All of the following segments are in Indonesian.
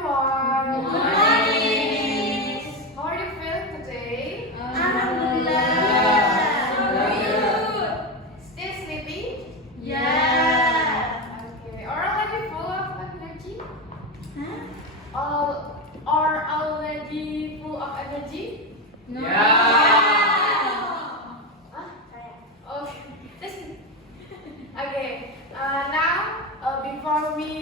everyone. Good morning. How are you feeling today? Alhamdulillah. Good. Still sleepy? Yeah. Okay. Are already full of energy? Huh? Are already full of energy? No. Huh? Okay. Okay. Now, before we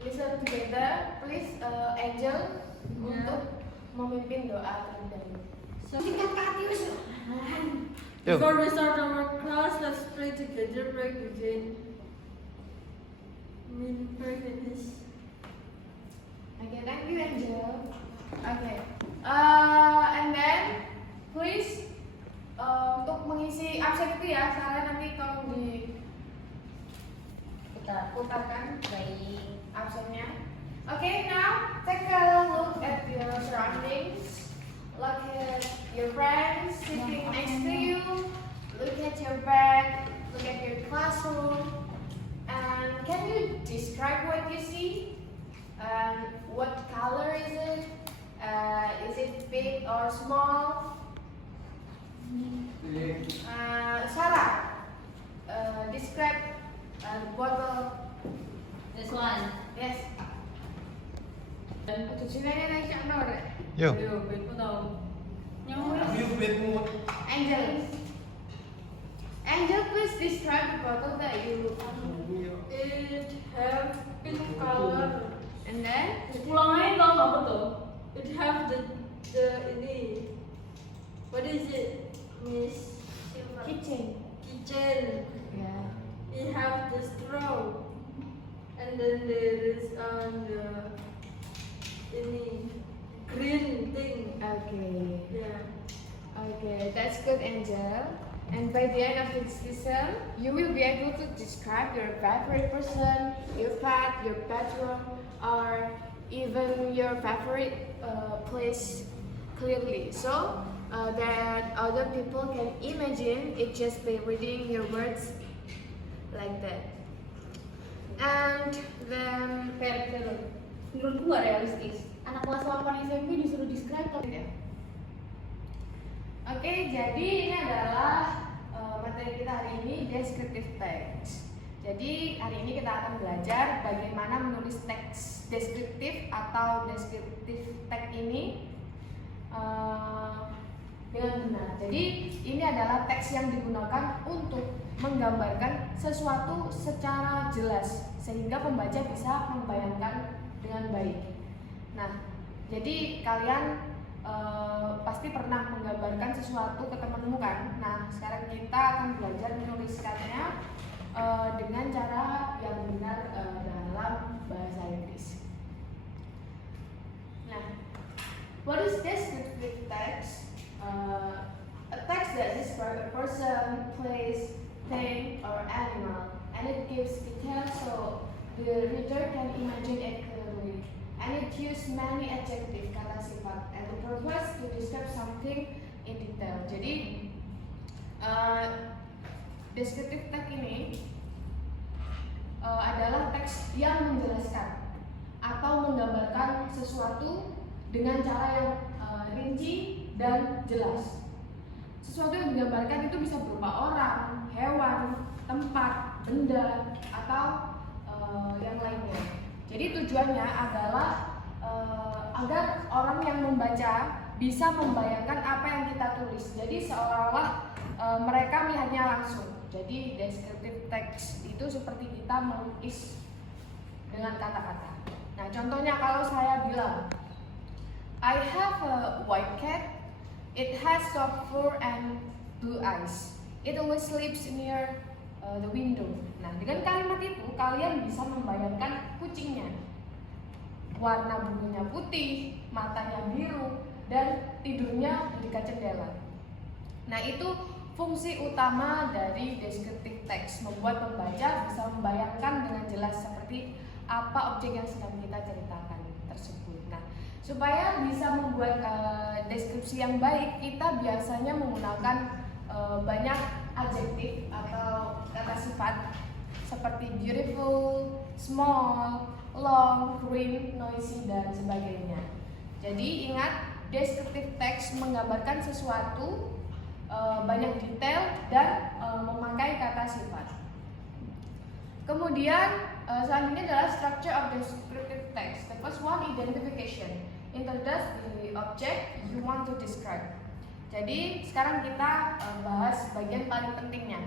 listen together, please Angel untuk memimpin doa terlebih dahulu. Singkat kaki wis. Before we start our class, let's pray together. Pray begin. Pray finish. Okay, thank you Angel. Okay. And then please untuk mengisi absen itu ya, saya nanti tolong putarkan Baik. absennya. Okay, now take a look at your surroundings. Look at your friends sitting next to you. Look at your bed. Look at your classroom. And can you describe what you see? And what color is it? Is it big or small? Sarah, describe bottle. This one. Yes. Tujuannya naik nomor. Yo. Ayo, baik mo daw. Angel. Angel, please describe the bottle that you. It have pink color. And then. Pulang aja tau apa tuh? It have the ini. What is it, Miss? Kitchen. Kitchen. Yeah. It have the straw. And then there is the ini green thing. Okay. Yeah. Okay, that's good, Angel. And by the end of this lesson, you will be able to describe your favorite person, your pet, your bedroom, or even your favorite place clearly. So that other people can imagine it just by reading your words like that. And then Menurut gua realistis. Anak kelas 8 SMP disuruh describe tapi Oke, jadi ini adalah materi kita hari ini, descriptive text. Jadi hari ini kita akan belajar bagaimana menulis teks deskriptif atau deskriptif text ini dengan benar. Jadi ini adalah teks yang digunakan untuk menggambarkan sesuatu secara jelas sehingga pembaca bisa membayangkan dengan baik. Nah, jadi kalian pasti pernah menggambarkan sesuatu ke temanmu kan? Nah, sekarang kita akan belajar menuliskannya dengan cara yang benar dalam bahasa Inggris. Nah, what is descriptive text? A text that describes a person, place, thing, or animal, and it gives details so the reader can imagine it clearly. And it uses many adjective kata sifat and the purpose to describe something in detail. Jadi descriptive text ini adalah teks yang menjelaskan atau menggambarkan sesuatu dengan cara yang rinci dan jelas. Sesuatu yang digambarkan itu bisa berupa orang, hewan, tempat, benda, atau yang lainnya. Jadi tujuannya adalah agar orang yang membaca bisa membayangkan apa yang kita tulis. Jadi seolah-olah mereka melihatnya langsung. Jadi descriptive text itu seperti kita melukis dengan kata-kata. Nah, contohnya kalau saya bilang, I have a white cat. It has soft fur and blue eyes. It always sleeps near the window. Nah, dengan kalimat itu kalian bisa membayangkan kucingnya. Warna bulunya putih, matanya biru, dan tidurnya di dekat jendela. Nah, itu fungsi utama dari descriptive text, membuat pembaca bisa membayangkan dengan jelas seperti apa objek yang sedang kita ceritakan tersebut. Nah, supaya bisa membuat deskripsi yang baik, kita biasanya menggunakan banyak adjektif atau kata sifat seperti beautiful, small, long, green, noisy, dan sebagainya. Jadi ingat, descriptive text menggambarkan sesuatu, banyak detail, dan memakai kata sifat. Kemudian selanjutnya adalah structure of descriptive text. The first one, identification. Introduce the object you want to describe. Jadi sekarang kita bahas bagian paling pentingnya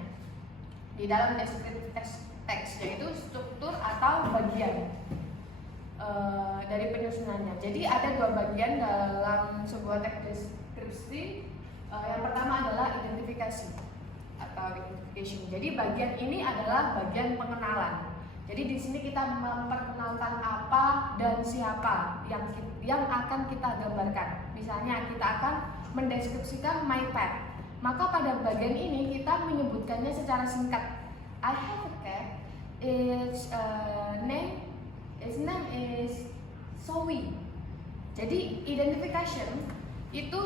di dalam descriptive text, yaitu struktur atau bagian dari penyusunannya. Jadi ada dua bagian dalam sebuah teks deskripsi. Yang pertama adalah identifikasi atau identification. Jadi bagian ini adalah bagian pengenalan. Jadi di sini kita memperkenalkan apa dan siapa yang akan kita gambarkan. Misalnya kita akan mendeskripsikan my pet. Maka pada bagian ini kita menyebutkannya secara singkat. I have a cat. Its name is Zoe. Jadi identification itu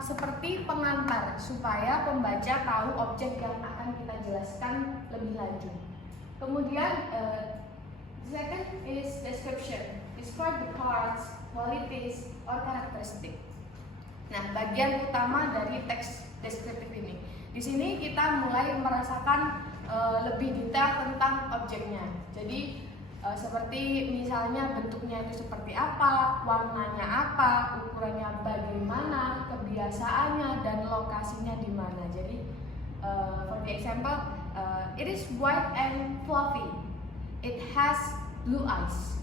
seperti pengantar supaya pembaca tahu objek yang akan kita jelaskan lebih lanjut. Kemudian second is description. Describe the parts, qualities, or characteristic. Nah, bagian utama dari teks deskriptif ini. Di sini kita mulai merasakan lebih detail tentang objeknya. Jadi seperti misalnya bentuknya itu seperti apa, warnanya apa, ukurannya bagaimana, kebiasaannya, dan lokasinya di mana. Jadi for the example, it is white and fluffy. It has blue eyes.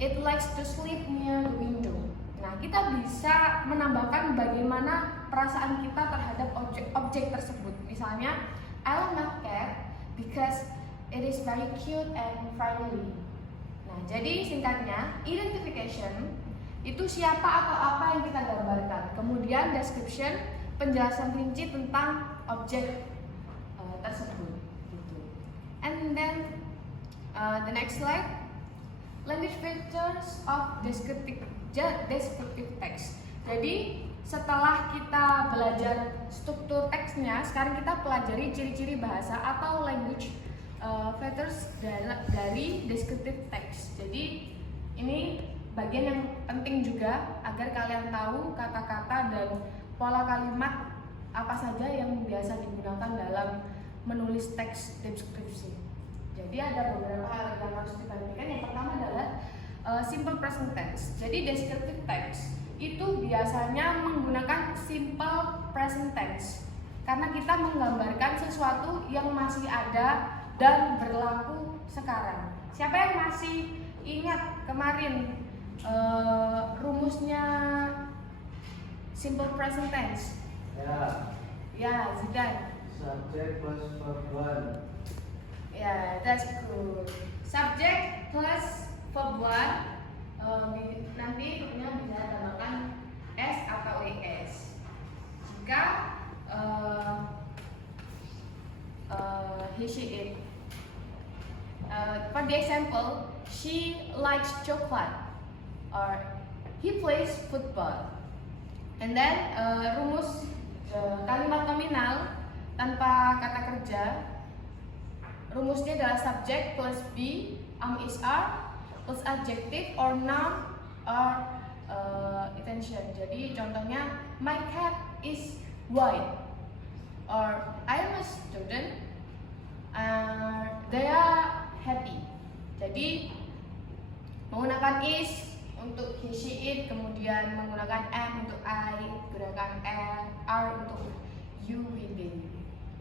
It likes to sleep near the window. Nah, kita bisa menambahkan bagaimana perasaan kita terhadap objek tersebut. Misalnya, I love my cat because it is very cute and friendly. Nah, jadi singkatnya, identification itu siapa atau apa yang kita gambarkan. Kemudian description, penjelasan rinci tentang objek tersebut. Gitu. And then the next slide, language features of descriptive text. Jadi setelah kita belajar struktur teksnya, sekarang kita pelajari ciri-ciri bahasa atau language features dari descriptive text. Jadi ini bagian yang penting juga agar kalian tahu kata-kata dan pola kalimat apa saja yang biasa digunakan dalam menulis teks deskripsi. Jadi ada beberapa hal yang harus diperhatikan. Yang pertama adalah simple present tense. Jadi descriptive text itu biasanya menggunakan simple present tense karena kita menggambarkan sesuatu yang masih ada dan berlaku sekarang. Siapa yang masih ingat kemarin rumusnya simple present tense? Ya, Zidan. Subject plus verb one. Ya, that's good. Subject plus verb one. Nanti tentunya bisa tambahkan s atau es. Jika he, she, it. For the example, she likes chocolate, or he plays football. And then rumus kalimat nominal tanpa kata kerja, rumusnya adalah subject plus be, is are, plus adjective or noun or intention. Jadi contohnya, my cat is white, or I am a student, they are happy. Jadi menggunakan is untuk he, she, it, kemudian menggunakan am untuk I, gunakan are untuk you, we, they.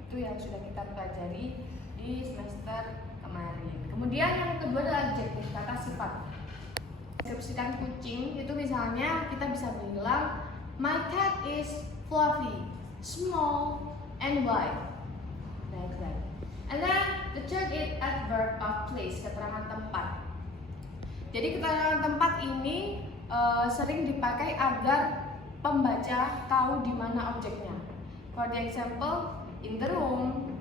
Itu yang sudah kita pelajari di semester kemarin. Kemudian yang kedua adalah adjektif, kata sifat. Deskripsikan kucing itu misalnya kita bisa bilang my cat is fluffy, small, and white. Like that. And then the third is adverb of place, keterangan tempat. Jadi keterangan tempat ini sering dipakai agar pembaca tahu di mana objeknya. For the example, in the room,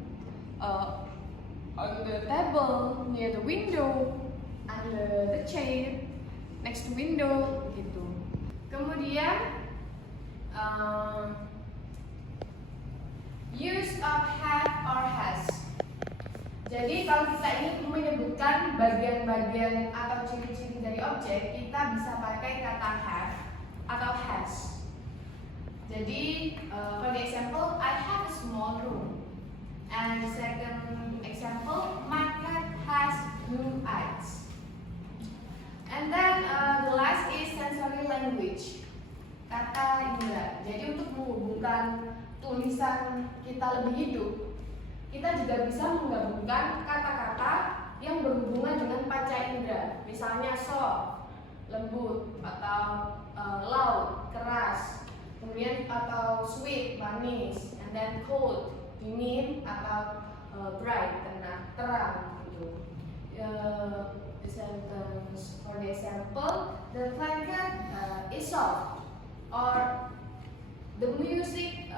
on the table, near the window, under the chair, next to window, gitu. Kemudian use of have or has. Jadi kalau kita ingin menyebutkan bagian-bagian atau ciri-ciri dari objek, kita bisa pakai kata have atau has. Jadi for the example, I have a small room. And the second example, my cat has blue eyes. And then the last is sensory language, kata indera. Jadi untuk menghubungkan tulisan kita lebih hidup, kita juga bisa menggabungkan kata-kata yang berhubungan dengan panca indera. Misalnya soft, lembut, atau loud, keras. Kemudian atau sweet, manis. And then cold, dingin, atau bright, terang gitu. The sentence for the example, the blanket is soft, or the music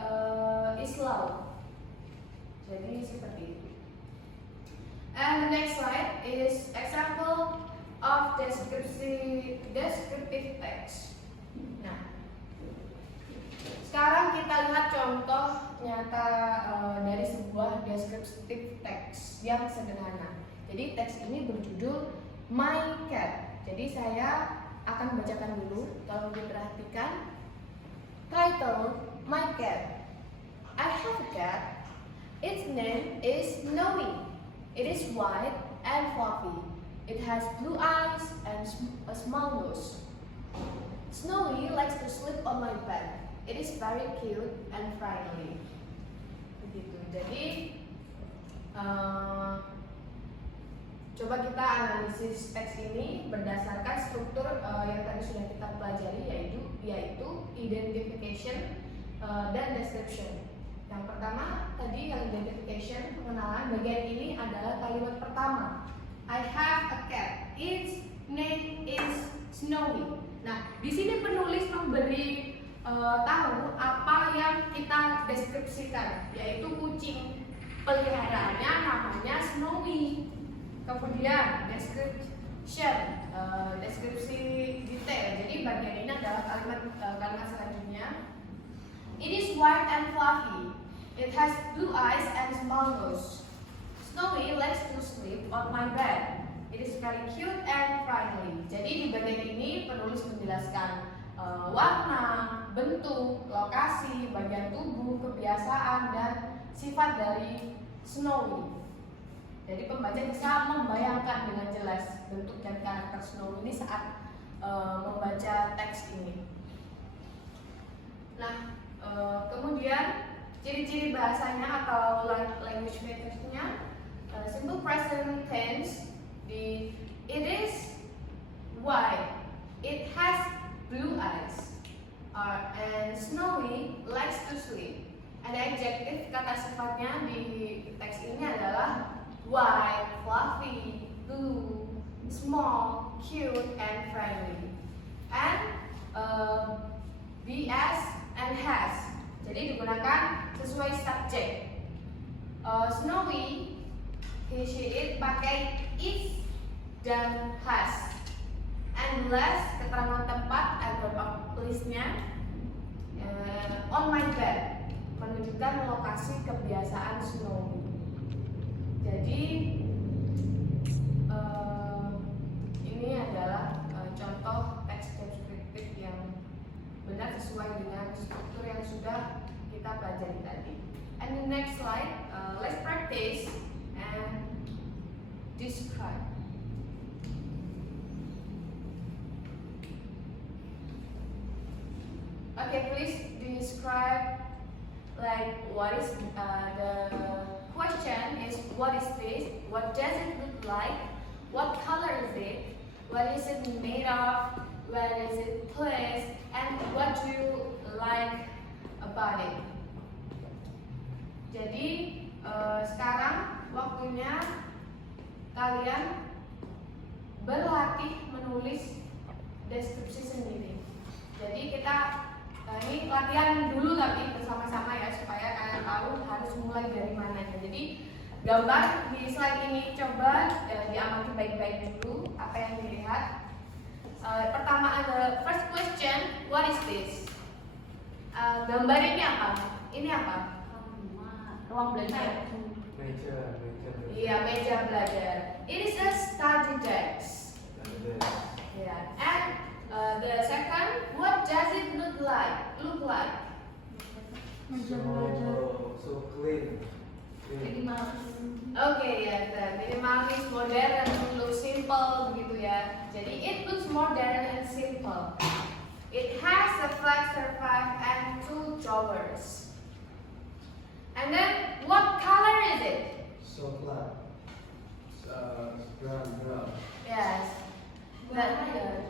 is loud. Jadi seperti itu. And the next slide is example of descriptive text. Nah, sekarang kita lihat contoh nyata dari sebuah descriptive text yang sederhana. Jadi teks ini berjudul My Cat. Jadi saya akan bacakan dulu, tolong diperhatikan. Title My Cat. I have a cat. Its name is Snowy. It is white and fluffy. It has blue eyes and a small nose. Snowy likes to sleep on my bed. It is very cute and friendly. Begitu. Jadi coba kita analisis teks ini berdasarkan struktur yang tadi sudah kita pelajari, yaitu identification dan description. Yang pertama tadi yang identification, pengenalan. Bagian ini adalah kalimat pertama. I have a cat. Its name is Snowy. Nah, di sini penulis memberi tahu apa yang kita deskripsikan, yaitu kucing peliharaannya namanya Snowy. Kemudian deskripsi detail. Jadi bagian ini adalah kalimat selanjutnya. It is white and fluffy. It has blue eyes and small nose. Snowy likes to sleep on my bed. It is very cute and friendly. Jadi di bagian ini penulis menjelaskan warna, bentuk, lokasi, bagian tubuh, kebiasaan, dan sifat dari Snowy. Jadi pembaca bisa membayangkan dengan jelas bentuk dan karakter Snowy ini saat membaca teks ini. Nah, kemudian ciri-ciri bahasanya atau language features-nya, simple present tense, it is white, it has blue eyes, and Snowy likes to sleep. And adjective, kata sifatnya di teks ini adalah white, fluffy, blue, small, cute, and friendly. And BS and has. Jadi digunakan sesuai subjek. Snowy, he, she, it pakai is dan has. And last, keterangan tempat atau of place-nya on my bed, menunjukkan lokasi kebiasaan Snowy. Jadi ini adalah contoh teks deskriptif yang benar sesuai dengan struktur yang sudah kita pelajari tadi. And the next slide, let's practice and describe. Okay, please describe like what is the question is what is this? What does it look like? What color is it? What is it made of? Where is it placed? And what do you like about it? Jadi sekarang waktunya kalian berlatih menulis deskripsi sendiri. Jadi kita ini latihan dulu tapi bersama-sama ya, supaya kalian tahu harus mulai dari mana. Jadi gambar di slide ini coba diamati baik-baik dulu apa yang dilihat. Pertama ada first question, what is this? Gambar ini apa? Ini apa? Ruang belajar. Meja. Iya, meja belajar. It is a study desk. Yeah. And the second, what does it look like? So clean. Okay, yeah, the minimalis, modern, look simple begitu ya. Jadi it looks modern and simple. It has a flat surface and 2 drawers. And then what color is it? So flat. Brown. Yes. That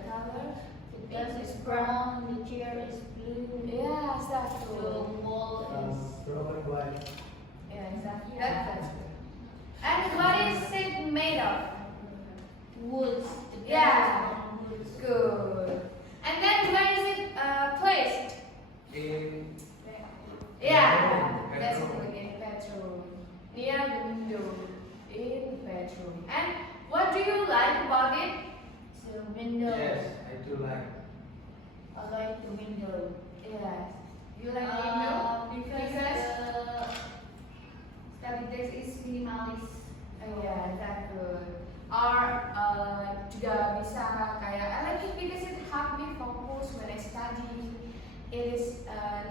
color. The desk is brown, the chair is blue. Yes, that's The true. wall is Brown and white. Yeah, exactly. That's true. And what is it made of? woods. The desk Yeah. is on woods. Good. And then where is it placed? In Yeah, that's bedroom. good. In bedroom. Near the window. In bedroom. And what do you like about it? The window. Yes, I do like. I like the window. Yes. You like the window? Because the study desk is minimalis. Yeah, that's good. Or juga bisa kayak I like it because it help me focus when I study. It is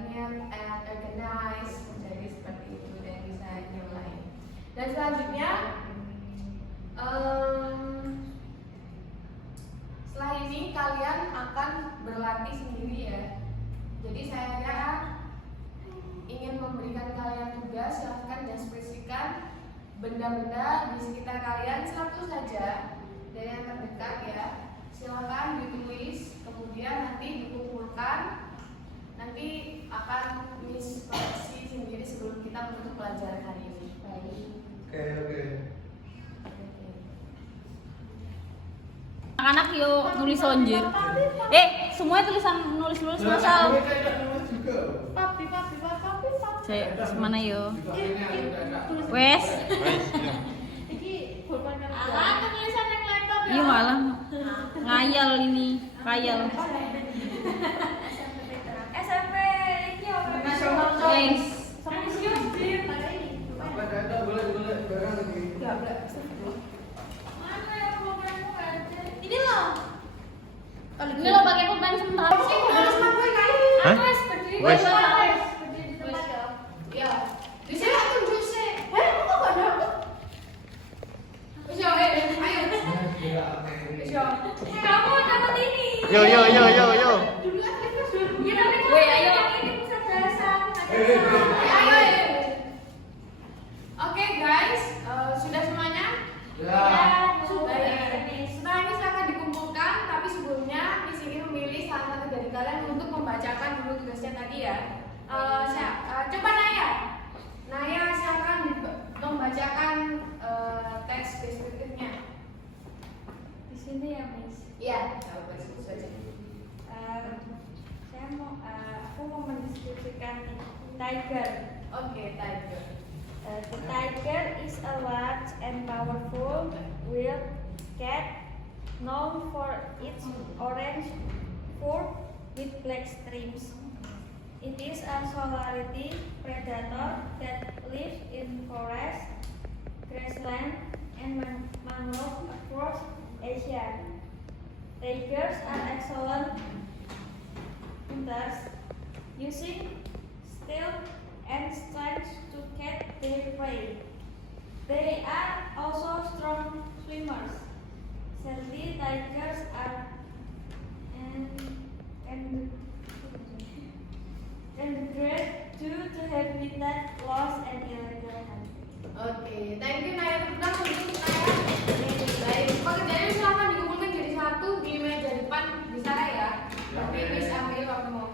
neat and organized. Jadi seperti itu dan bisa nilai. Dan selanjutnya setelah ini kalian akan berlatih sendiri ya. Jadi saya ingin memberikan kalian tugas, silahkan deskripsikan benda-benda di sekitar kalian satu saja dari yang terdekat ya. Silahkan ditulis, kemudian nanti dikumpulkan. Nanti akan Miss koreksi sendiri sebelum kita menutup pelajaran hari ini. Baik. Oke. Anak-anak yuk nulis sonjir. Semuanya tulisan nulis masal. Papi. Saya mana yuk? Wes. Alah, tulisan yang laptop ya. Iya malah ngayal ini, khayal. SMP ini orang Nasional Choice. Sama siap sih. Boleh barang lagi. Mana yang mau kamu aja? Ini loh. Ini loh pakai pulpen sebentar. Hah? Wes. Berdiri di tempat ya. Ya. Di sini aku tunjuk sih. Kok gak dapet? Wis yo, ayo. Wis yo. Kamu dapat ini. Yo. Dulu aku suruh. Ya tapi Weh, ayo. ini pusat jasa. Ayo. Oke guys, sudah semuanya? Ya. Sudah. Setelah ini silakan dikumpulkan, tapi sebelumnya di sini memilih salah satu dari kalian untuk membacakan dulu tugasnya tadi ya. Coba Naya silakan membacakan teks deskriptifnya. Di sini ya, Miss. Iya, coba saja. Aku mau mendeskripsikan tiger. Oke, tiger. The tiger is a large and powerful wild cat known for its orange fur with black streaks. It is a solitary predator that lives in forest, grassland, and mangrove across Asia. Tigers are excellent hunters, using stealth and strength to catch their prey. They are also strong swimmers. Sadly, tigers are endangered due to habitat loss and illegal hunting. Oke, thank you Naya. Kita untuk Naya. Baik, pekerjaannya silakan dikumpulkan jadi satu di meja depan di sana ya. Tapi Miss ambil waktu mau.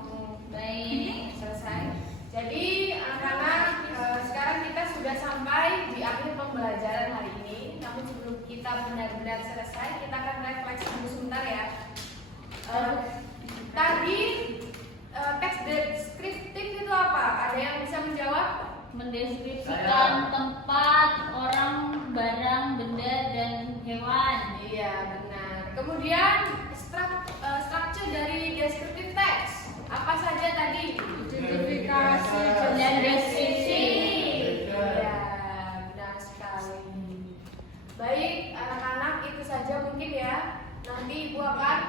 Baik, selesai. Jadi anak-anak, sekarang kita sudah sampai di akhir pembelajaran hari ini. Namun sebelum kita benar-benar selesai, kita akan refleksi dulu sebentar ya. Tadi teks deskriptif itu apa? Ada yang bisa menjawab? Mendeskripsikan tempat, orang, barang, benda, dan hewan. Iya, benar. Kemudian struktur dari deskriptif teks apa saja tadi? Identifikasi dan deskripsi. Ya, benar. ya. Nanti ibu akan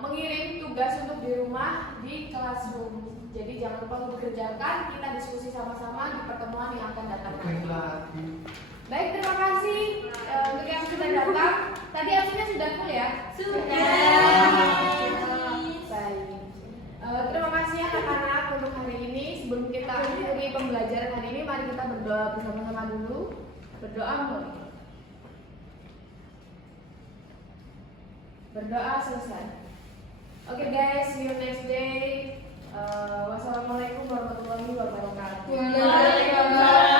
mengirim tugas untuk di rumah di classroom. Jadi jangan lupa untuk dikerjakan. Kita diskusi sama-sama di pertemuan yang akan datang nanti. lagi. Baik, terima kasih untuk yang sudah datang. Tadi absennya sudah full ya? Baik. Terima kasih anak-anak untuk hari ini. Sebelum kita akhiri pembelajaran hari ini, mari kita berdoa bersama-sama dulu. Berdoa mulai. Berdoa selesai. Oke guys, see you next day. Wassalamualaikum warahmatullahi wabarakatuh. Waalaikumsalam.